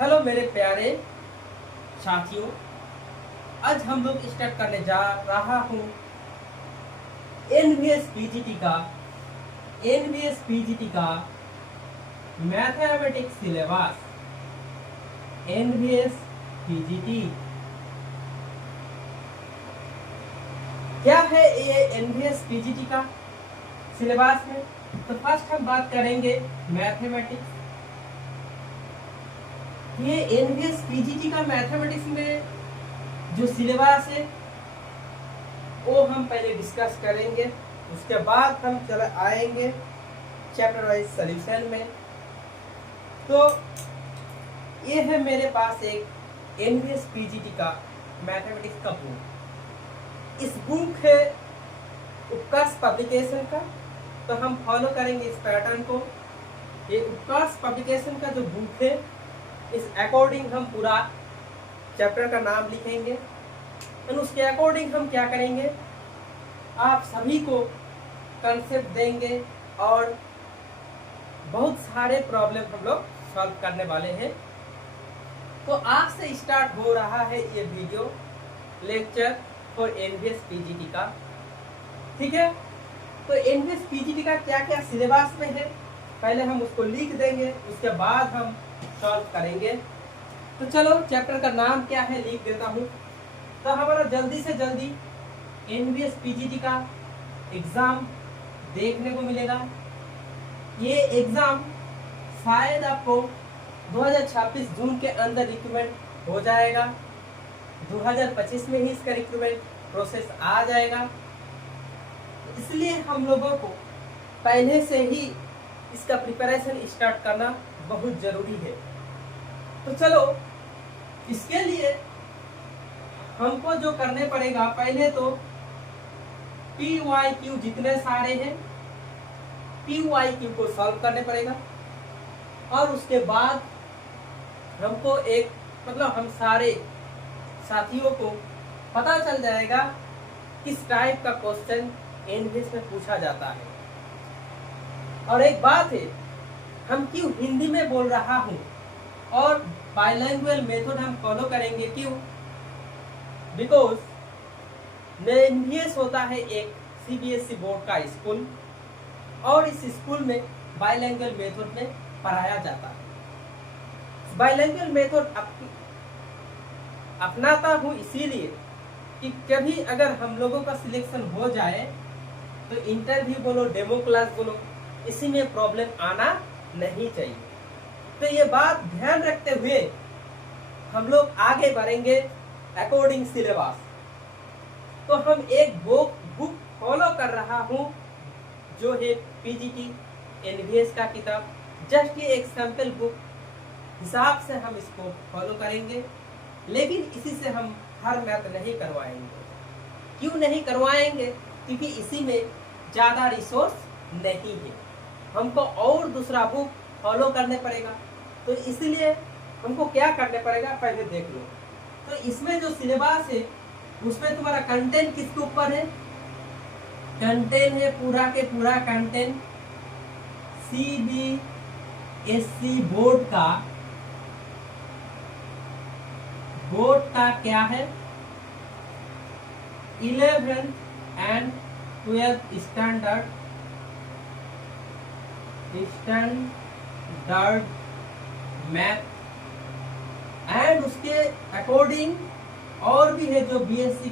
Hello मेरे प्यारे साथियों, आज हम लोग स्टार्ट करने जा रहा हूँ एनवीएस पीजीटी का मैथमेटिक्स सिलेबस। एनवीएस पीजीटी क्या है? ये एनवीएस पीजीटी का सिलेबस में तो फर्स्ट हम बात करेंगे मैथमेटिक्स। ये एनवीएस पीजीटी का मैथमेटिक्स में जो सिलेबस है वो हम पहले डिस्कस करेंगे, उसके बाद हम चले आएंगे चैप्टर वाइज सॉल्यूशन में। तो ये है मेरे पास एक एनवीएस पीजीटी का मैथमेटिक्स का बुक। इस बुक है उत्कर्ष पब्लिकेशन का, तो हम फॉलो करेंगे इस पैटर्न को। ये उत्कर्ष पब्लिकेशन का जो बुक है, इस अकॉर्डिंग हम पूरा चैप्टर का नाम लिखेंगे और उसके अकॉर्डिंग हम क्या करेंगे, आप सभी को कंसेप्ट देंगे और बहुत सारे प्रॉब्लम हम लोग सॉल्व करने वाले हैं। तो आज से स्टार्ट हो रहा है ये video lecture for NVS PGT का, ठीक है। तो एनवीएस पीजीटी का क्या क्या सिलेबस में है पहले हम उसको लिख देंगे, उसके बाद हम सॉल्व करेंगे। तो चलो चैप्टर का नाम क्या है लिख देता हूँ। तो हमारा जल्दी से जल्दी एनवीएस पीजीटी का एग्ज़ाम देखने को मिलेगा। ये एग्ज़ाम शायद आपको 2026 जून के अंदर रिक्रूटमेंट हो जाएगा। 2025 में ही इसका रिक्रूटमेंट प्रोसेस आ जाएगा, इसलिए हम लोगों को पहले से ही इसका प्रिपरेशन स्टार्ट करना बहुत ज़रूरी है। तो चलो इसके लिए हमको जो करने पड़ेगा, पहले तो PYQ जितने सारे हैं PYQ को सॉल्व करने पड़ेगा और उसके बाद हमको एक हम सारे साथियों को पता चल जाएगा किस टाइप का क्वेश्चन एनवीएस में पूछा जाता है। और एक बात है, हम क्यों हिंदी में बोल रहा हूँ और बाइलैंग्वेज मेथड हम फॉलो करेंगे, क्यों? बिकॉज एनवीएस होता है एक सीबीएसई बोर्ड का स्कूल और इस स्कूल में बाइलैंग्वेज मेथड में पढ़ाया जाता है। बाइलैंग्वेज मेथड अपनाता हूँ इसीलिए कि कभी अगर हम लोगों का सिलेक्शन हो जाए तो इंटरव्यू बोलो, डेमो क्लास बोलो, इसी में प्रॉब्लम आना नहीं चाहिए। तो ये बात ध्यान रखते हुए हम लोग आगे बढ़ेंगे अकॉर्डिंग सिलेबस। तो हम एक बुक फॉलो कर रहा हूँ जो है पीजीटी एनवीएस का किताब। जस्ट ये एक सैंपल बुक हिसाब से हम इसको फॉलो करेंगे, लेकिन इसी से हम हर मैथ नहीं करवाएंगे। क्यों नहीं करवाएंगे? क्योंकि इसी में ज़्यादा रिसोर्स नहीं है, हमको और दूसरा बुक फॉलो करने पड़ेगा। तो इसलिए हमको क्या करने पड़ेगा पहले देख लो। तो इसमें जो सिलेबस है उसमें तुम्हारा कंटेंट किसके ऊपर है? कंटेंट है पूरा के पूरा कंटेंट सीबीएसई बोर्ड का क्या है, 11th and 12th standard math and उसके अकॉर्डिंग और भी है जो बीएससी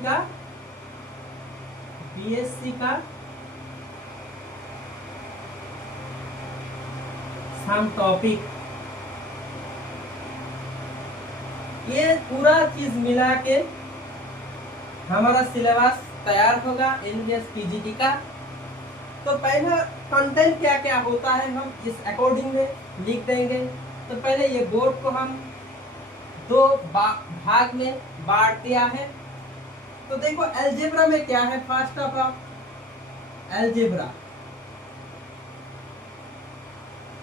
का सम टॉपिक। ये पूरा चीज मिला के हमारा सिलेबस तैयार होगा एनवीएस पीजीटी का। तो पहला कंटेंट क्या क्या होता है हम इस अकॉर्डिंग में लिख देंगे। तो पहले ये बोर्ड को हम दो भाग में बांट दिया है। तो देखो अलजेब्रा में क्या है, फर्स्ट ऑफ ऑल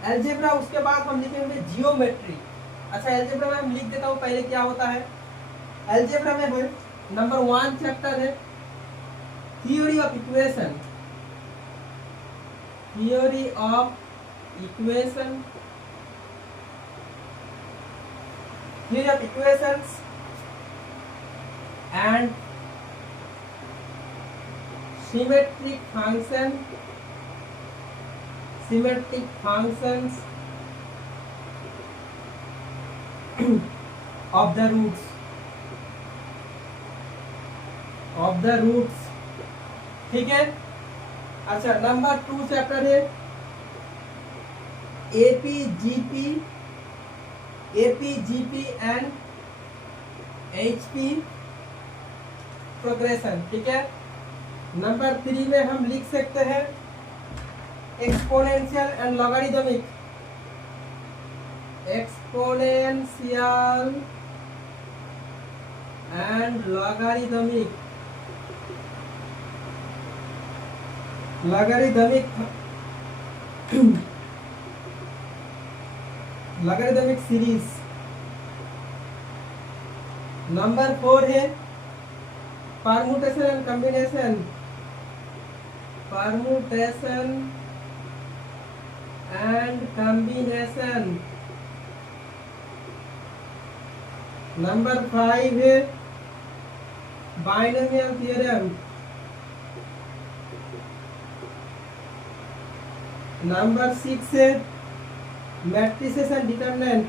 अलजेब्रा, उसके बाद हम लिखेंगे जियोमेट्री। अच्छा अलजेब्रा में हम लिख देता हूँ पहले क्या होता है। अलजेब्रा में है नंबर 1 चैप्टर है theory of equation theory of equations and symmetric functions of the roots। ठीक है। अच्छा, नंबर 2 चैप्टर है एपीजीपी एंड एचपी प्रोग्रेशन। ठीक है। नंबर 3 में हम लिख सकते हैं exponential and logarithmic. Exponential and logarithmic series. Number 4 है परम्यूटेशन एंड कॉम्बिनेशन। नंबर 5 है बाइनोमियल थ्योरम। नंबर 6 है मैट्रिसेस एंड डिटरमिनेंट।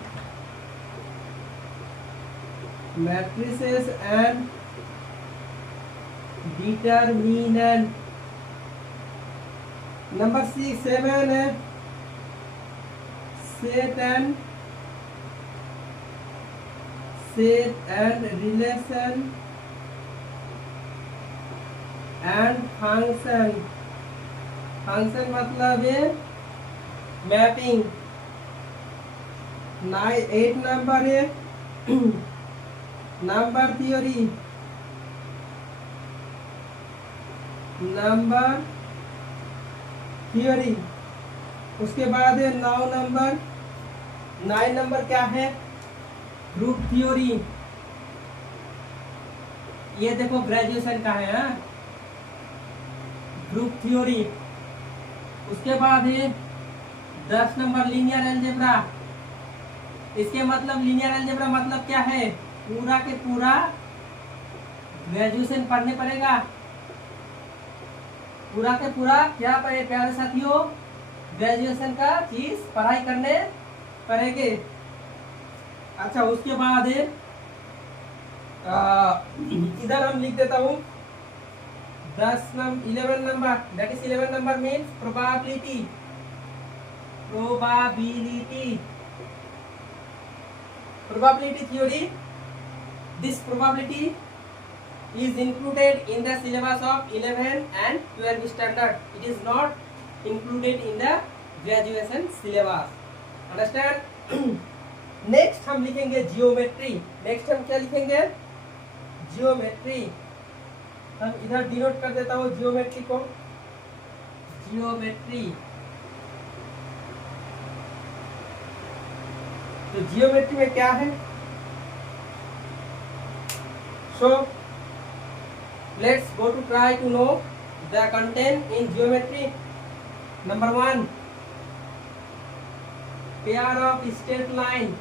नंबर 7 है set and relation and function मतलब है मैपिंग। 8 नंबर है नंबर थ्योरी। उसके बाद है 9 नंबर क्या है ग्रुप थ्योरी। ये देखो ग्रेजुएशन का है ग्रुप थ्योरी। उसके बाद है 10 नंबर लीनियर अलजेब्रा। इसके मतलब लीनियर अलजेब्रा मतलब क्या है, पूरा के पूरा ग्रेजुएशन पढ़ने पड़ेगा। पूरा के पूरा क्या पढ़े प्यारे साथियों, ग्रेजुएशन का चीज पढ़ाई करने पड़ेगी। अच्छा, उसके बाद है इधर हम लिख देता हूँ 11 number, that is 11 number means probability. Probability theory. This probability is included in the syllabus of 11 and 12 standard. It is not included in the graduation syllabus. Understand? Next हम लिखेंगे जियोमेट्री। नेक्स्ट हम क्या लिखेंगे, जियोमेट्री। हम इधर denote कर देता हूँ जियोमेट्री को। जियोमेट्री, तो जियोमेट्री में क्या है, so let's go to try to know the content in geometry. Number 1 pair of straight line,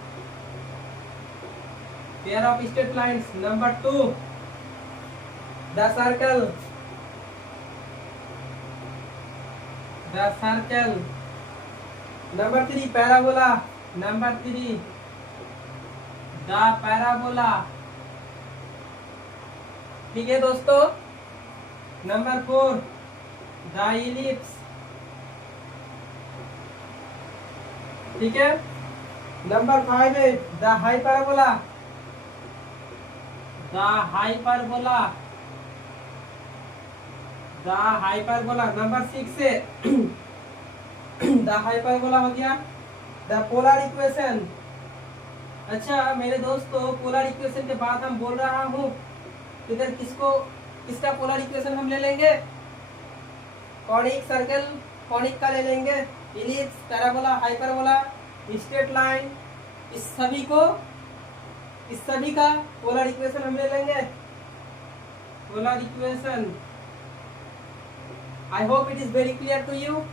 pair of straight lines. Number 2 the circle, number 3 parabola, number 3 the parabola. ठीक है दोस्तों। Number 4 the ellipse. ठीक है। Number 5 है the hyperbola, number 6 है the hyperbola हो गया। The polar equation. अच्छा मेरे दोस्तों, पोलर इक्वेशन के बाद हम बोल रहा हूँ इधर किसका पोलर इक्वेशन हम ले लेंगे, कॉनिक सर्कल कॉनिक का ले लेंगे, ellipse, parabola, hyperbola, straight line, इस सभी का पोलर इक्वेशन हम ले लेंगे। Polar equation, I hope it is very clear to you.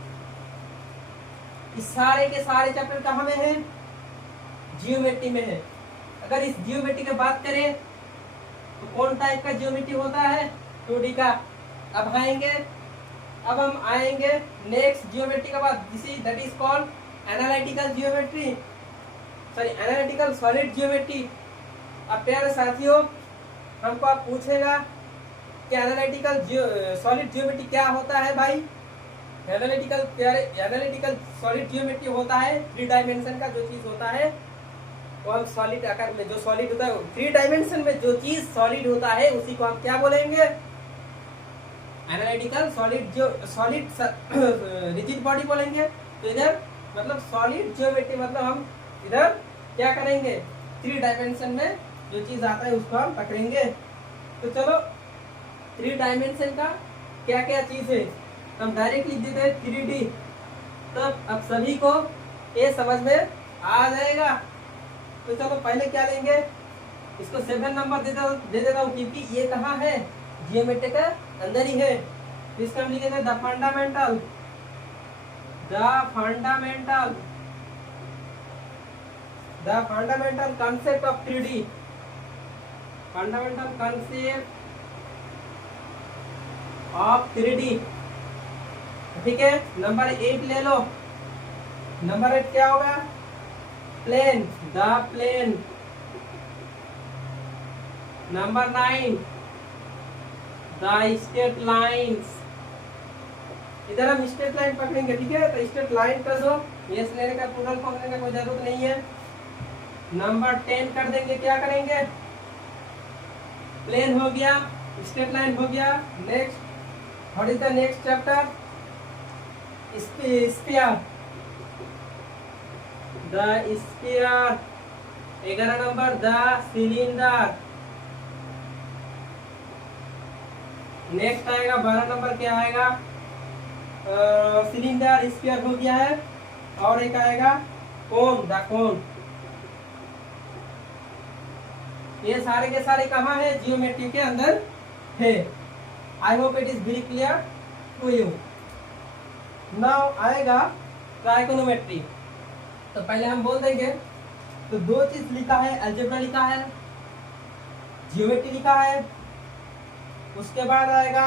इस सारे के सारे चैप्टर कहाँ में है, जियोमेट्री में है। अगर इस जियोमेट्री की बात करें तो कौन टाइप का जियोमेट्री होता है? 2D का। अब हम आएंगे नेक्स्ट जियोमेट्री के बाद, that is called analytical geometry, sorry analytical solid geometry. अब प्यारे साथियों, हमको आप पूछेगा कि एनालिटिकल सॉलिड जियोमेट्री क्या होता है भाई? एनालिटिकल सॉलिड जियोमेट्री होता है 3 डायमेंशन का जो चीज होता है वो हम सॉलिड आकार में, जो सॉलिड होता है 3 डायमेंशन में जो चीज सॉलिड होता है उसी को हम क्या बोलेंगे? एनालिटिकल सॉलिड रिजिड बॉडी बोलेंगे। तो इधर मतलब सॉलिड ज्योमेट्री मतलब हम इधर क्या करेंगे? 3 डायमेंशन में जो चीज आता है उसको हम पकड़ेंगे। तो चलो 3 डायमेंशन का क्या क्या चीज है हम डायरेक्ट लिख देते हैं 3D। तब अब सभी को ये समझ में आ जाएगा। तो चलो पहले क्या लेंगे, इसको 7 नंबर दे देता हूँ क्योंकि ये कहाँ है? जियोमेट्री का अंदर ही है। तो इसका हम लिखेंगे the fundamental concept of 3D, fundamental concept of 3D। ठीक है, नंबर 8 ले लो। नंबर 8 क्या होगा? Plane, the plane. Number 9 the straight lines. इधर हम स्ट्रेट लाइन पकड़ेंगे, ठीक है? तो स्ट्रेट लाइन कर दो, ये लेने का प्लूरल फॉर्म लेने का कोई जरूरत नहीं है। नंबर 10 कर देंगे, क्या करेंगे? प्लेन हो गया, स्ट्रेट लाइन हो गया। Next, what is the next chapter? Sphere, the sphere. 11 number the cylinder. Next आएगा 12 नंबर, क्या आएगा? सिलेंडर, स्फीयर हो गया है। और एक आएगा कोन, द कोन। ये सारे के सारे कहाँ है? जियोमेट्री के अंदर है। I hope it is very clear to you. Now आएगा ट्राइकोनोमेट्री। तो पहले हम बोल देंगे, तो 2 चीज लिखा है, अलजेब्रा लिखा है, जियोमेट्री लिखा है। उसके बाद आएगा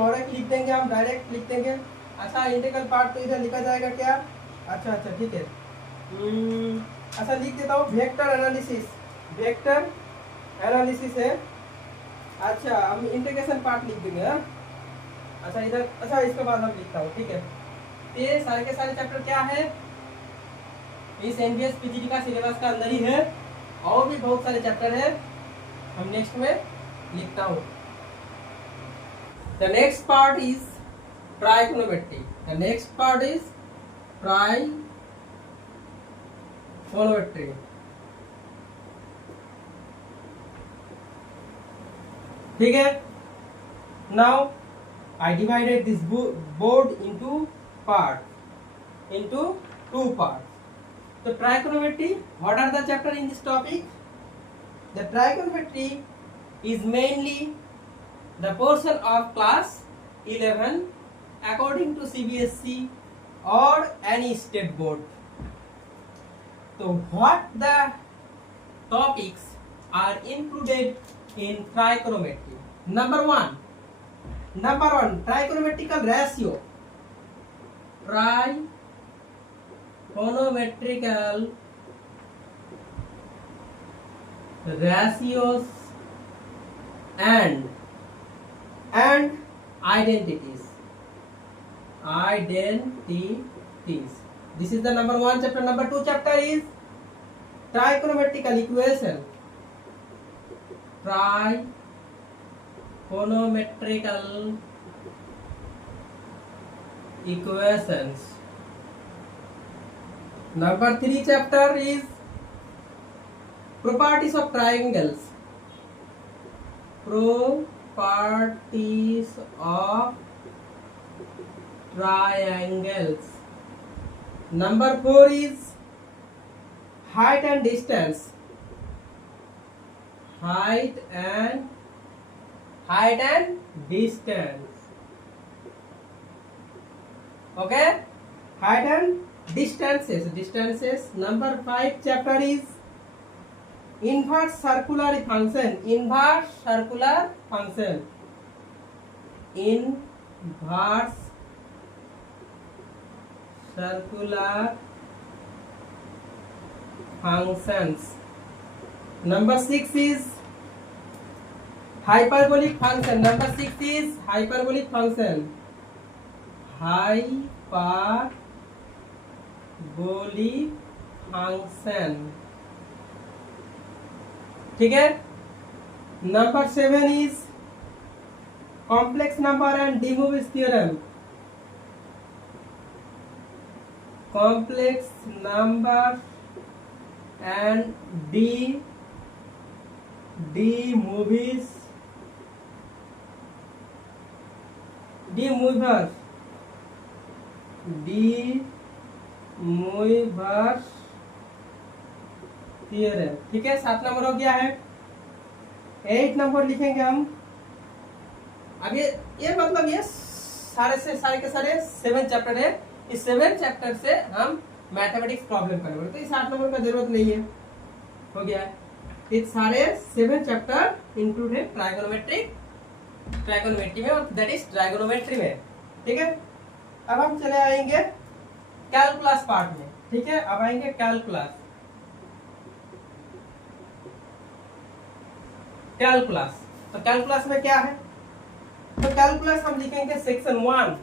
और एक लिख देंगे, हम डायरेक्ट लिख देंगे। अच्छा, इंटीग्रल पार्ट तो इधर लिखा जाएगा क्या? अच्छा ठीक है। अच्छा, लिख देता हूँ वेक्टर एनालिसिस है। अच्छा, हम इंटीग्रेशन पार्ट लिख देंगे। अच्छा इधर, अच्छा इसके बाद हम लिखता हूँ, ठीक है? ये सारे के सारे चैप्टर क्या है? इस एनबीएस पीजीटी का सिलेबस का अंदर ही है। और भी बहुत सारे चैप्टर है, हम नेक्स्ट में लिखता हूँ। The next part is trigonometry. The next part is trigonometry. ठीक है? Now I divided this board into 2 parts. So trigonometry, what are the chapter in this topic? The trigonometry is mainly the portion of class 11 according to CBSE or any state board. So what the topics are included in trigonometry? Number one, trigonometrical ratio. Trigonometrical ratios and identities. This is the number 1 chapter. Number 2 chapter is trigonometrical equation. Trigonometrical equations. Number 3 chapter is properties of triangles. Properties of triangles. Number 4 is height and distance. Height and distance. Okay, height and distances. Number 5 chapter is inverse circular function, inverse circular function, inverse circular functions. Number 6 is hyperbolic function. Number 6 is hyperbolic function. Hyperbolic function. ठीक है. Number 7 is complex number and De Moivre's theorem. Complex number and De Moivre's theorem. ठीक है. 7 number हो गया है. 8 number लिखेंगे हम. अब ये मतलब ये सारे के सारे 7 चैप्टर है. इस 7 चैप्टर से हम मैथमेटिक्स प्रॉब्लम करेंगे. तो इस 8 नंबर का जरूरत नहीं है. हो गया है. ये सारे 7 चैप्टर इंक्लूड है ट्राइगोनोमेट्री में, और दैट इज ट्राइगोनोमेट्री में. ठीक है. अब हम चले आएंगे कैलकुलस पार्ट में. ठीक है. अब आएंगे कैलकुलस. तो कैलकुलस में क्या है? तो कैलकुलस हम लिखेंगे सेक्शन 1,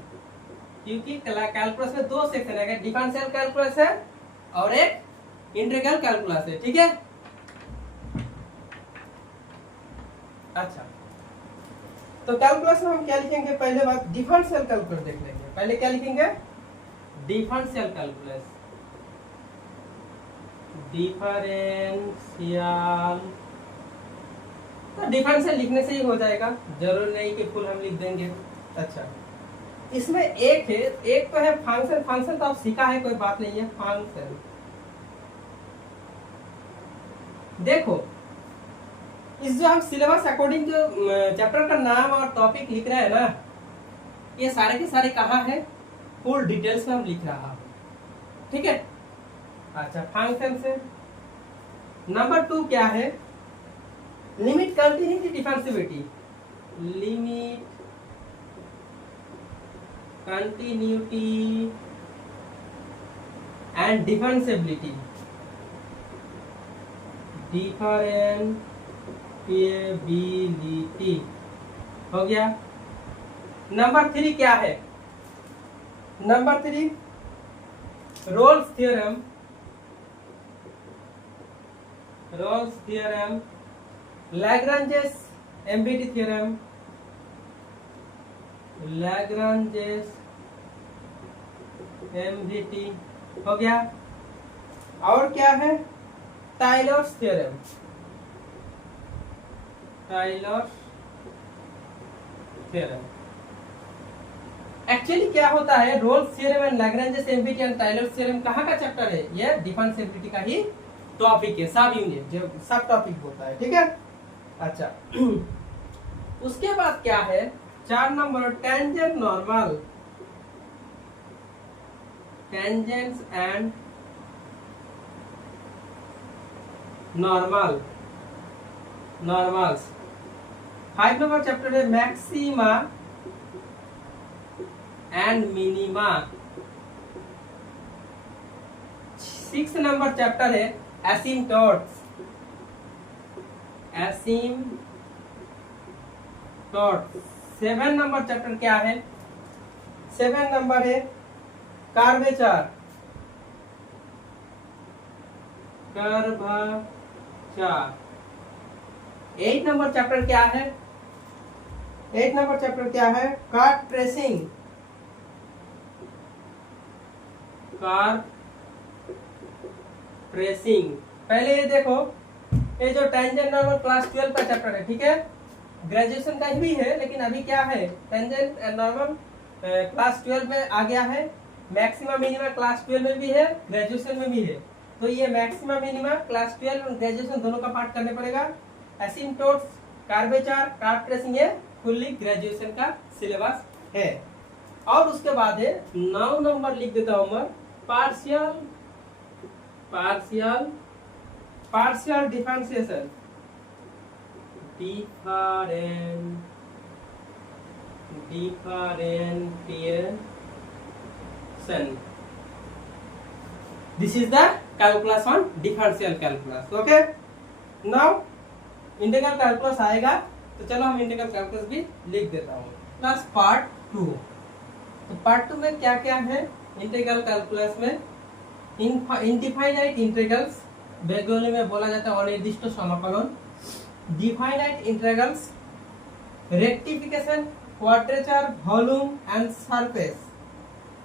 क्योंकि कैलकुलस में 2 सेक्शन है. डिफरेंशियल कैलकुलस है और एक इंटीग्रल कैलकुलस है. ठीक है. अच्छा, तो कैलकुलस में हम क्या लिखेंगे? पहले बात डिफरेंशियल कैलकुलस देख लेंगे. पहले क्या लिखेंगे? Differential calculus. डिफरेंशियल लिखने से ही हो जाएगा, जरूरी नहीं कि फुल हम लिख देंगे. अच्छा, इसमें एक तो है फंक्शन तो आप सीखा है, कोई बात नहीं है. फंक्शन देखो, इस जो हम सिलेबस अकॉर्डिंग जो चैप्टर का नाम और टॉपिक लिख रहे हैं ना, ये सारे के सारे कहाँ है? फुल डिटेल्स में हम लिख रहा हूँ. ठीक है. अच्छा, फंक्शन से नंबर 2 क्या है? Limit continuity differentiability. Limit continuity and differentiability. Differentiability हो गया. नंबर 3 क्या है? Number 3 Rolle's theorem. Lagrange's MBT theorem. Lagrange's MBT हो गया. और क्या है? टायलर्स थ्योरम. एक्चुअली क्या होता है? Rolle's theorem and Lagrange's MVT and Taylor's theorem कहाँ का चैप्टर है? ये डिफरेंशिएबिलिटी का ही टॉपिक है. सब यूनिट जो सब टॉपिक होता है. ठीक है. अच्छा, उसके बाद क्या है? 4 number tangent normal. Tangents and normals. 5 number chapter है maxima and minima. 6 number chapter है एसिम्पटोट्स. 7 नंबर चैप्टर क्या है? 7 नंबर है कर्वेचर. 8 नंबर चैप्टर क्या है? 8 नंबर चैप्टर क्या है? Card tracing. पहले ये देखो, ये जो टेंजेंट नॉर्मल क्लास 12 का चैप्टर है. ठीक है. ग्रेजुएशन का भी है, लेकिन अभी क्या है? टेंजेंट एंड नॉर्मल क्लास 12 में आ गया है. मैक्सिमा मिनिमा क्लास 12 में भी है, ग्रेजुएशन में भी है. तो ये मैक्सिमा मिनिमा क्लास 12 और ग्रेजुएशन दोनों का पार्ट करने पड़ेगा. एसिम्पटोट्स, कर्वेचर, कार्ड ट्रेसिंग ये फुल्ली ग्रेजुएशन का सिलेबस है. और उसके बाद है 9 नंबर लिख देता हूं मैं, partial partial differentiation, differentiation. This is the calculus on differential calculus. Okay. Now integral calculus आएगा तो चलो हम इंटीग्रल कैलकुलस भी लिख देता हूँ। Plus part 2। तो पार्ट 2 में क्या क्या है इंटीग्रल कैलकुलस में? इनडिफाइनाइट इंटीग्रल्स, बेंगली में बोला जाता है अनिर्दिष्ट समाकलन, definite integrals, rectification, quadrature, volume and surface.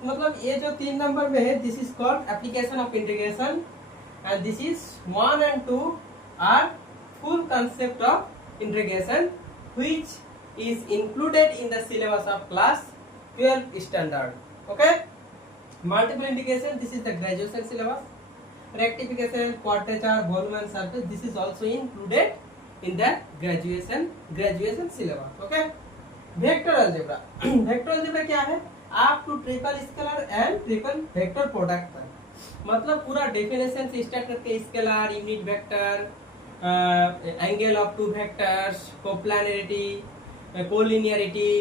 मतलब ये जो 3 नंबर में है, this is called application of integration, and this is 1 and 2 are full concept of integration which is included in the syllabus of class 12 standard. Okay, multiple integration, this is the graduation syllabus. Rectification, quadrature, volume and surface, this is also included in the graduation syllabus. Okay, vector algebra. Vector algebra क्या है? आप two triple scalar and triple vector product पर, मतलब पूरा definition से start करके scalar, unit vector, angle of two vectors, coplanarity, collinearity,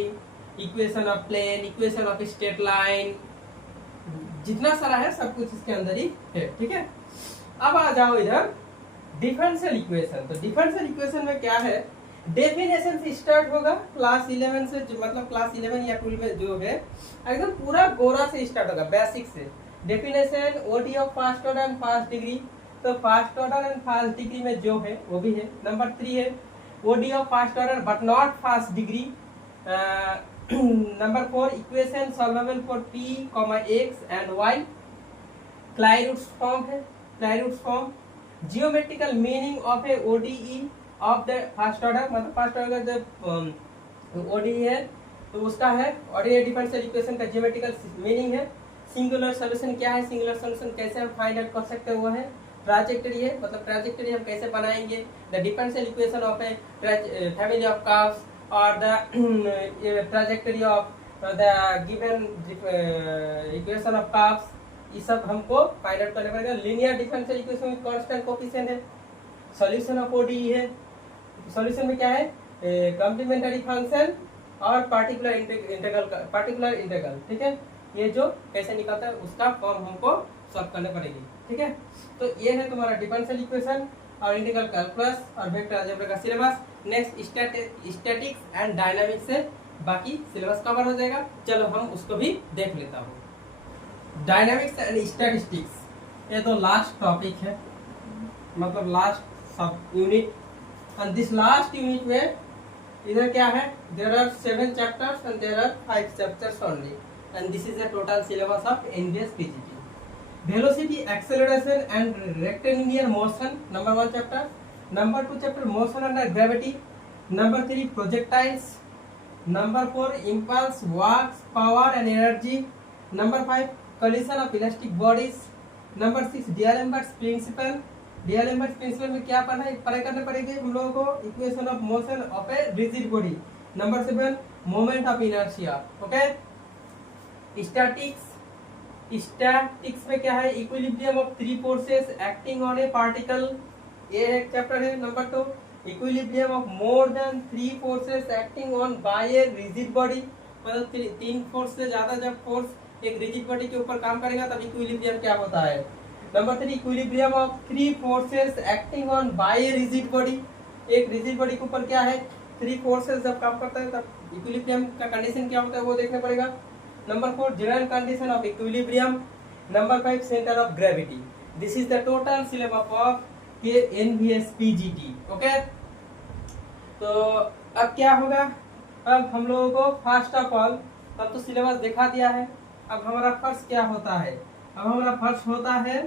equation of plane, equation of straight line, जितना सारा है सब कुछ इसके अंदर ही है। ठीक है, अब आ जाओ इधर डिफरेंशियल इक्वेशन। तो डिफरेंशियल इक्वेशन में क्या है? डेफिनेशन से स्टार्ट होगा क्लास 11 से, मतलब क्लास 11 या 12 में जो है एकदम पूरा गोरा से स्टार्ट होगा, बेसिक से। Definition ODE of first order and first degree, तो first order and first degree में जो है वो भी है। नंबर 3 है ODE of first order but not first degree. Number 4 equation solvable for p, x and y, Clairaut's form है, Clairaut's form. Geometrical meaning of a ODE of the first order, मतलब first order जो ODE है तो उसका है ordinary differential equation का geometrical meaning है। Singular solution क्या है, सिंगुलर सॉल्यूशन कैसे हम फाइंड आउट कर सकते हैं, वो है ट्राजेक्टरी है, मतलब ट्राजेक्टरी हम कैसे बनाएंगे। The differential equation of a family of curves और the trajectory of the given equation of curves, ये सब हमको फाइंड आउट करना पड़ेगा। Linear differential equation with constant coefficient है। सॉल्यूशन ऑफ ओडीई है, सॉल्यूशन में क्या है? कॉम्प्लीमेंट्री फंक्शन और पार्टिकुलर इंटीग्रल। ठीक है, ये जो कैसे निकलता है उसका फॉर्म हमको सॉल्व करने पड़ेगी। ठीक है, तो ये है तुम्हारा डिफरेंशियल इक्वेशन और इंटीग्रल कैलकुलस और वेक्टर अलजेब्रा का syllabus. Next statics and dynamics से बाकी सिलेबस कवर हो जाएगा। चलो हम उसको भी देख लेता हूँ। डायनामिक्स एंड स्टैटिस्टिक्स ये तो लास्ट टॉपिक है, मतलब last sub unit, and this last unit में इधर क्या है? There are 7 chapters and there are 5 chapters only, and this is the total syllabus of NBS PGT. Velocity, acceleration and rectilinear motion, number 1 chapter. Number 2 chapter motion under gravity. Number 3 projectiles. Number 4 impulse, works, power and energy. Number 5 collision of elastic bodies. Number 6 D'Alembert's principle. D'Alembert's principle में क्या पढ़ाई करने पड़ेगी हम लोगों को? Equation of motion of a rigid body. Number 7 moment of inertia. Okay, statics में क्या है? Equilibrium of 3 forces acting on a particle, ये एक चैप्टर है। Number 2 equilibrium of more than 3 forces acting on by a rigid body, मतलब 3 force से ज्यादा जब फोर्स एक रिजिड बॉडी के ऊपर काम करेगा तब इक्विलिब्रियम क्या होता है। Number 3 equilibrium of 3 forces acting on by a rigid body, एक रिजिड बॉडी के ऊपर क्या है? 3 फोर्सेस जब काम करता है तब इक्विलिब्रियम का कंडीशन क्या होता है वो देखना पड़ेगा। Number 4 general condition of equilibrium. Number 5 centre of gravity. This is the total syllabus of NBS PGT. Okay, तो अब क्या होगा? अब हम लोगों को फर्स्ट ऑफ ऑल, अब तो सिलेबस दिखा दिया है, अब हमारा फर्स्ट क्या होता है? अब हमारा फर्स्ट होता है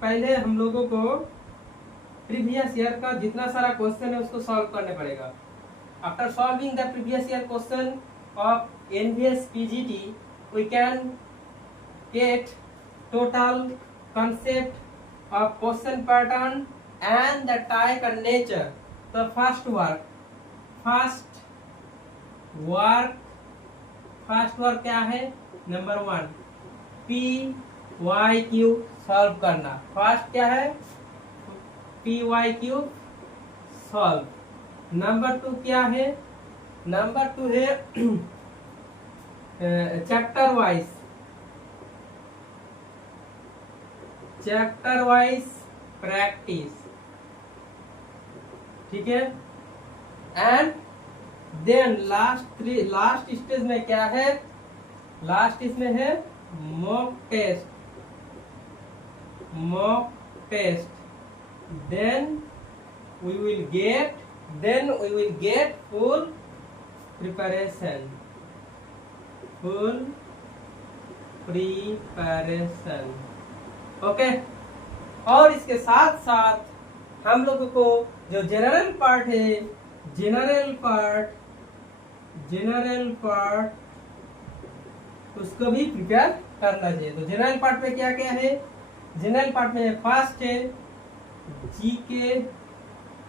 पहले हम लोगों को प्रीवियस ईयर का जितना सारा क्वेश्चन है उसको सॉल्व करने पड़ेगा। After solving the previous year question of NBS PGT, we can get total concept of question pattern and the type and nature. The first work क्या है? नंबर 1 PYQ सॉल्व करना। फर्स्ट क्या है? PYQ solve. Number 2 क्या है? Number 2 है chapter wise practice, ठीक है। एंड देन लास्ट स्टेज में क्या है? लास्ट इसमें है mock test. then we will get full preparation। Okay. और इसके साथ साथ हम लोगों को जो जनरल पार्ट है, जनरल पार्ट उसको भी प्रिपेयर करना चाहिए। तो जनरल पार्ट में क्या क्या है? जनरल पार्ट में फर्स्ट है GK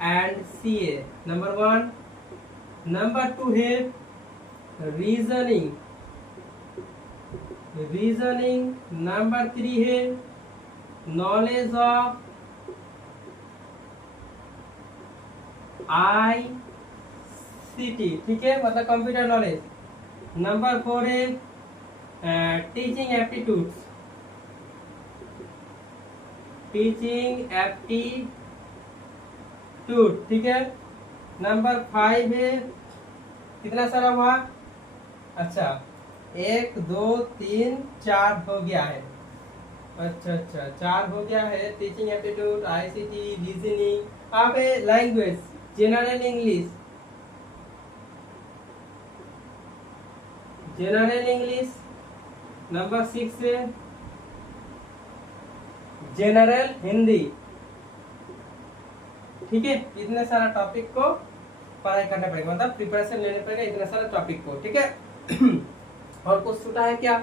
and CA, number 1। Number 2 है रीजनिंग। नंबर 3 है नॉलेज ऑफ ICT, ठीक है, मतलब कंप्यूटर नॉलेज। नंबर 4 है टीचिंग एप्टीट्यूड, ठीक है। नंबर 5 है, कितना सारा हुआ? अच्छा 1 2 3 4 हो गया है। अच्छा 4 हो गया है। Teaching aptitude, ICT, reasoning. आप लैंग्वेज, जनरल इंग्लिश। नंबर 6 है जनरल हिंदी, ठीक है। इतने सारा टॉपिक को पढ़ाई करना पड़ेगा, मतलब प्रिपरेशन लेने पड़ेगा इतना सारा टॉपिक को, ठीक है। और कुछ छूटा है क्या?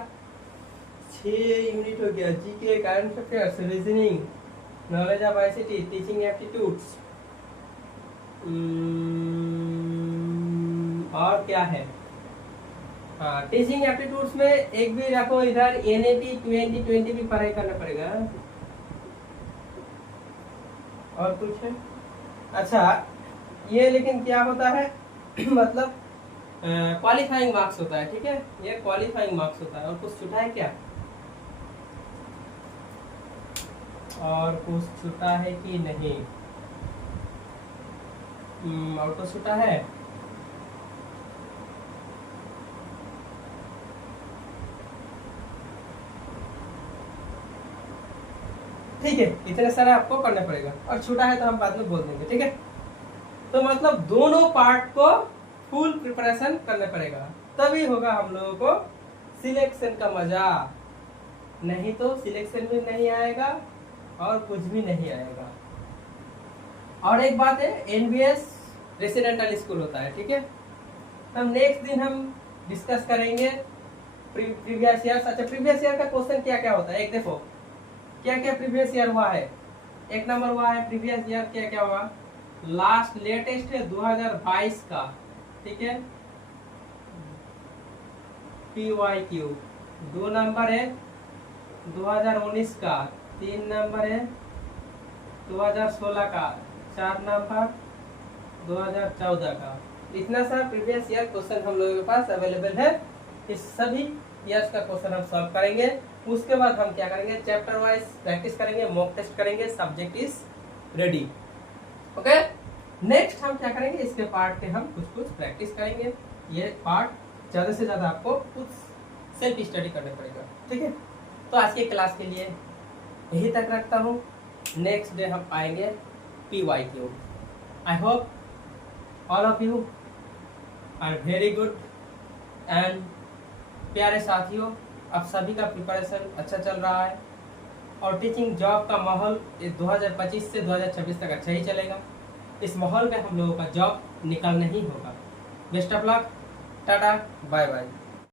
6 यूनिट हो गया। GK, current affairs, reasoning, knowledge of ICT, teaching aptitudes. और क्या है? हाँ, टीचिंग एप्टीट्यूड्स में एक भी रखो इधर, NAP 2020 भी पढ़ाई करना पड़ेगा। और कुछ है? अच्छा ये लेकिन क्या होता है मतलब क्वालिफाइंग मार्क्स होता है, ठीक है, ये क्वालिफाइंग मार्क्स होता है। और कुछ छूटा है क्या? और कुछ छूटा है कि नहीं? और कुछ छूटा है? ठीक है, इतने सारा आपको करना पड़ेगा। और छूटा है तो हम बाद में बोल देंगे, ठीक है। तो मतलब दोनों पार्ट को फुल प्रिपरेशन करना पड़ेगा, तभी होगा हम लोगों को सिलेक्शन का मजा। नहीं तो सिलेक्शन भी नहीं आएगा और कुछ भी नहीं आएगा। और एक बात है, NBS रेसिडेंटल स्कूल होता है, ठीक है। हम नेक्स्ट दिन हम डिस्कस करेंगे प्रीवियस ईयर। अच्छा प्रीवियस ईयर का क्वेश्चन क्या क्या होता है, एक देखो क्या क्या प्रीवियस ईयर हुआ है। एक नंबर हुआ है प्रीवियस ईयर क्या क्या हुआ, लास्ट लेटेस्ट है 2022 का, ठीक है, PYQ। 2 नंबर है 2019 का, 3 नंबर है 2016 का, 4 नंबर 2014 का। इतना सा प्रीवियस ईयर क्वेश्चन हम लोगों के पास अवेलेबल है। इस सभी ईयर्स का क्वेश्चन हम सॉल्व करेंगे। उसके बाद हम क्या करेंगे, चैप्टर वाइज प्रैक्टिस करेंगे, मॉक टेस्ट करेंगे, subject is ready. Okay, next हम क्या करेंगे, इसके पार्ट के हम कुछ प्रैक्टिस करेंगे। ये पार्ट ज्यादा से ज्यादा आपको कुछ सेल्फ स्टडी करना पड़ेगा, ठीक है। तो आज के क्लास के लिए यही तक रखता हूँ। नेक्स्ट डे हम आएंगे PYQ। I hope all of you are very good. And प्यारे साथियों, अब सभी का प्रिपरेशन अच्छा चल रहा है और टीचिंग जॉब का माहौल 2025 से 2026 तक अच्छा ही चलेगा। इस माहौल में हम लोगों का जॉब निकालना ही होगा। Best of luck, tata, bye bye.